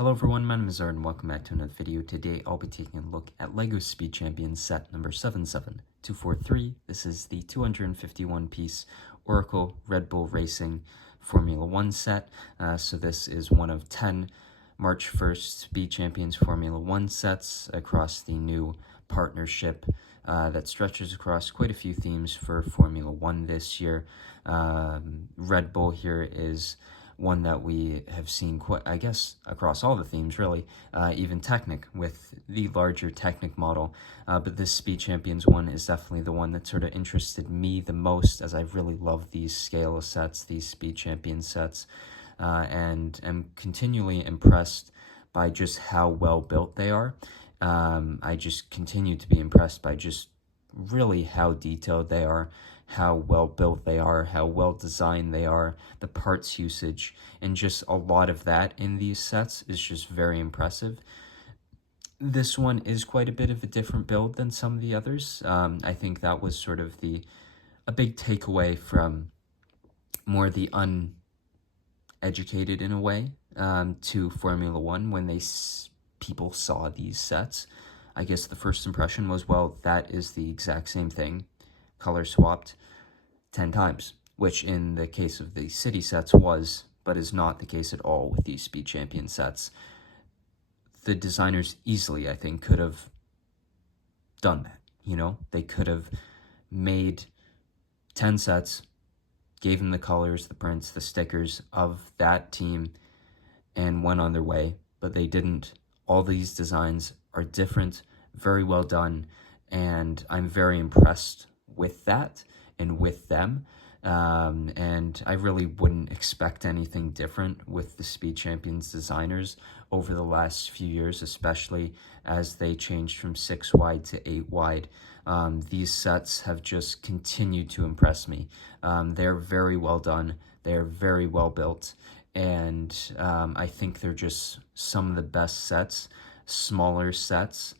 Hello everyone, my name is Art and welcome back to another video. Today I'll be taking a look at LEGO Speed Champions set number 77243. This is the 251 piece Oracle Red Bull Racing Formula 1 set. So this is one of 10 March 1st Speed Champions Formula 1 sets across the new partnership that stretches across quite a few themes for Formula 1 this year. Red Bull here is one that we have seen quite, I guess, across all the themes, really, even Technic with the larger Technic model. But this Speed Champions one is definitely the one that sort of interested me the most, as I really love these scale of sets, these Speed Champions sets, and am continually impressed by just how well built they are. I just continue to be impressed by just really how detailed they are, how well built they are, how well designed they are, the parts usage, and just a lot of that in these sets is just very impressive. This one is quite a bit of a different build than some of the others. I think that was sort of a big takeaway from more the uneducated in a way to Formula 1 when people saw these sets. I guess the first impression was, well, that is the exact same thing, color swapped 10 times, which in the case of the city sets was, but is not the case at all with these Speed Champion sets. The designers easily, I think, could have done that, you know? They could have made 10 sets, gave them the colors, the prints, the stickers of that team, and went on their way, but they didn't. All these designs are different, very well done, and I'm very impressed with that and with them. And I really wouldn't expect anything different with the Speed Champions designers over the last few years, especially as they changed from 6 wide to 8 wide. These sets have just continued to impress me. They're very well done, they're very well built, and I think they're just some of the best sets, smaller sets,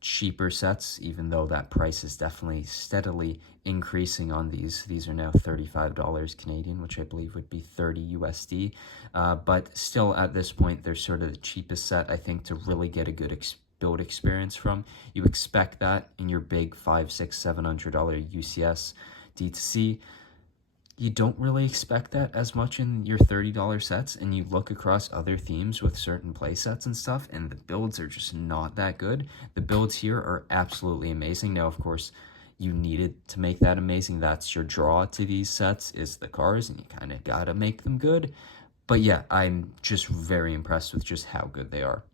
cheaper sets, even though that price is definitely steadily increasing on these. These are now $35 Canadian, which I believe would be 30 USD. But still, at this point, they're sort of the cheapest set, I think, to really get a good build experience from. You expect that in your big $500, $600, $700 UCS D2C. You don't really expect that as much in your $30 sets, and you look across other themes with certain play sets and stuff, and the builds are just not that good. The builds here are absolutely amazing. Now, of course, you needed to make that amazing. That's your draw to these sets, is the cars, and you kind of gotta make them good. But yeah, I'm just very impressed with just how good they are.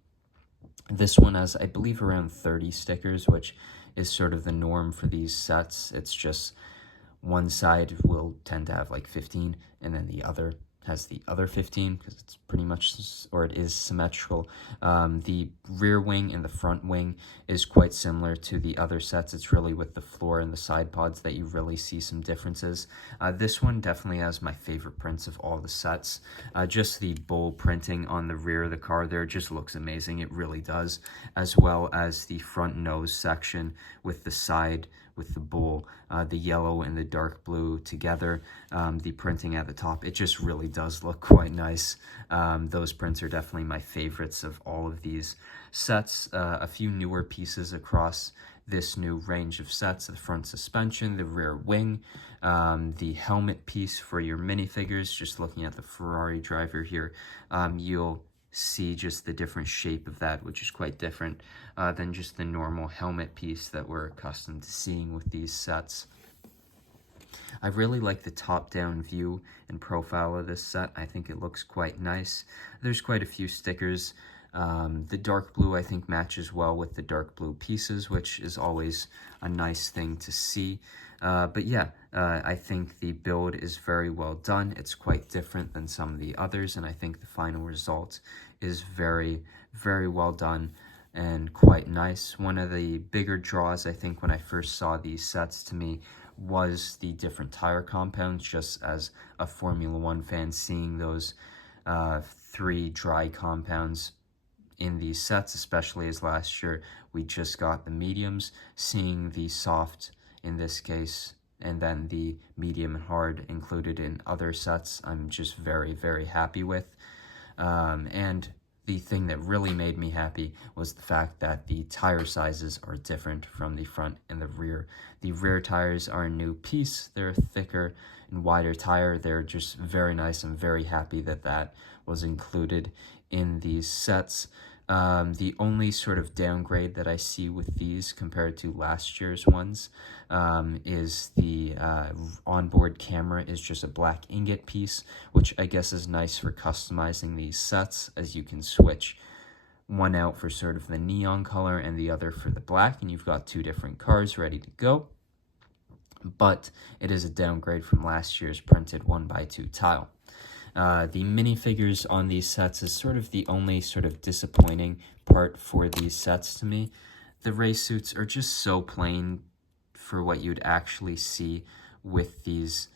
This one has, I believe, around 30 stickers, which is sort of the norm for these sets. It's just one side will tend to have like 15, and then the other has the other 15, because it's pretty much, or it is symmetrical. The rear wing and the front wing is quite similar to the other sets. It's really with the floor and the side pods that you really see some differences. This one definitely has my favorite prints of all the sets. Just the bull printing on the rear of the car there just looks amazing. It really does, as well as the front nose section with the side with the bull, the yellow and the dark blue together, the printing at the top. It just really does look quite nice. Those prints are definitely my favorites of all of these sets. A few newer pieces across this new range of sets: the front suspension, the rear wing, the helmet piece for your minifigures. Just looking at the Ferrari driver here, you'll see just the different shape of that, which is quite different than just the normal helmet piece that we're accustomed to seeing with these sets. I really like the top-down view and profile of this set. I think it looks quite nice. There's quite a few stickers. The dark blue, I think, matches well with the dark blue pieces, which is always a nice thing to see. But yeah, I think the build is very well done. It's quite different than some of the others, and I think the final result is very, very well done and quite nice. One of the bigger draws, I think, when I first saw these sets to me was the different tire compounds. Just as a Formula 1 fan, seeing those 3 dry compounds in these sets, especially as last year we just got the mediums, seeing the soft in this case, and then the medium and hard included in other sets, I'm just very, very happy with. And the thing that really made me happy was the fact that the tire sizes are different from the front and the rear. The rear tires are a new piece. They're a thicker and wider tire. They're just very nice. I'm very happy that that was included in these sets. The only sort of downgrade that I see with these compared to last year's ones is the onboard camera is just a black ingot piece, which I guess is nice for customizing these sets, as you can switch one out for sort of the neon color and the other for the black, and you've got two different cars ready to go. But it is a downgrade from last year's printed 1x2 tile. The minifigures on these sets is sort of the only sort of disappointing part for these sets to me. The race suits are just so plain for what you'd actually see with these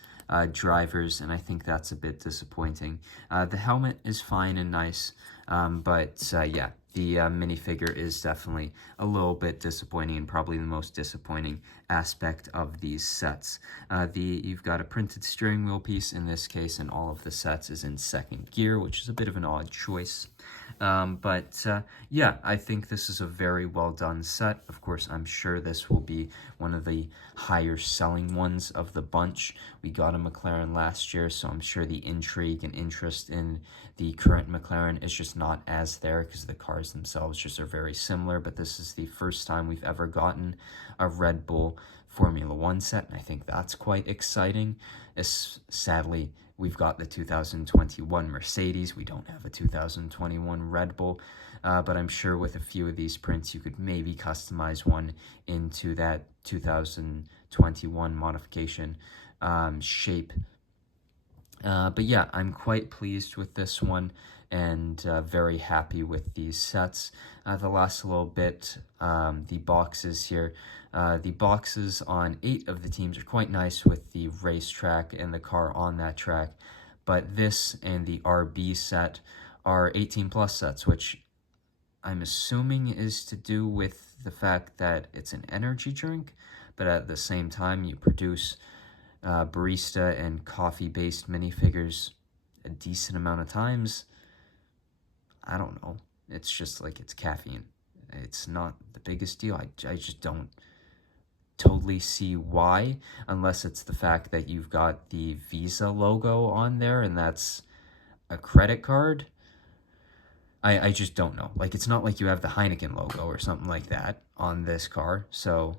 drivers, and I think that's a bit disappointing. The helmet is fine and nice, but yeah, the minifigure is definitely a little bit disappointing, and probably the most disappointing aspect of these sets. You've got a printed steering wheel piece in this case, and all of the sets is in second gear, which is a bit of an odd choice. But yeah, I think this is a very well done set. Of course, I'm sure this will be one of the higher selling ones of the bunch. We got a McLaren last year, so I'm sure the intrigue and interest in the current McLaren is just not as there because the cars themselves just are very similar. But this is the first time we've ever gotten a Red Bull Formula One set, and I think that's quite exciting. Sadly, we've got the 2021 Mercedes. We don't have a 2021 Red Bull, but I'm sure with a few of these prints, you could maybe customize one into that 2021 modification shape. But yeah, I'm quite pleased with this one and very happy with these sets. The last little bit, the boxes here. The boxes on 8 of the teams are quite nice with the racetrack and the car on that track, but this and the RB set are 18 plus sets, which I'm assuming is to do with the fact that it's an energy drink, but at the same time you produce barista and coffee-based minifigures a decent amount of times. I don't know. It's just like it's caffeine. It's not the biggest deal. I just don't totally see why, unless it's the fact that you've got the Visa logo on there and that's a credit card. I just don't know. Like, it's not like you have the Heineken logo or something like that on this car. So,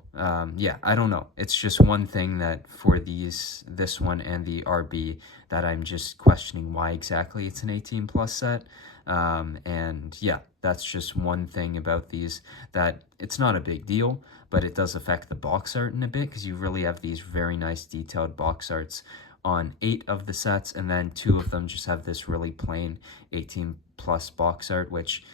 yeah, I don't know. It's just one thing that for this one and the RB that I'm just questioning why exactly it's an 18 plus set. And yeah, that's just one thing about these that it's not a big deal, but it does affect the box art in a bit because you really have these very nice detailed box arts on 8 of the sets, and then 2 of them just have this really plain 18 plus box art, which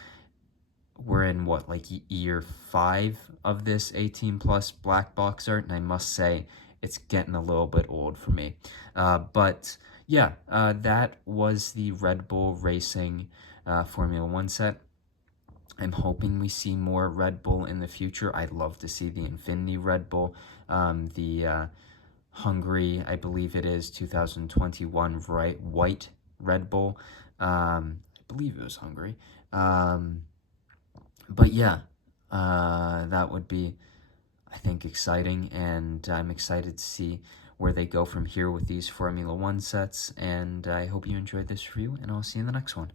we're in what, like year 5 of this 18 plus black box art, and I must say it's getting a little bit old for me. But yeah, that was the Red Bull Racing Formula One set. I'm hoping we see more Red Bull in the future. I'd love to see the Infinity Red Bull, the Hungary, I believe it is, 2021 white Red Bull. I believe it was Hungary. But yeah, that would be, I think, exciting, and I'm excited to see where they go from here with these Formula One sets, and I hope you enjoyed this review, and I'll see you in the next one.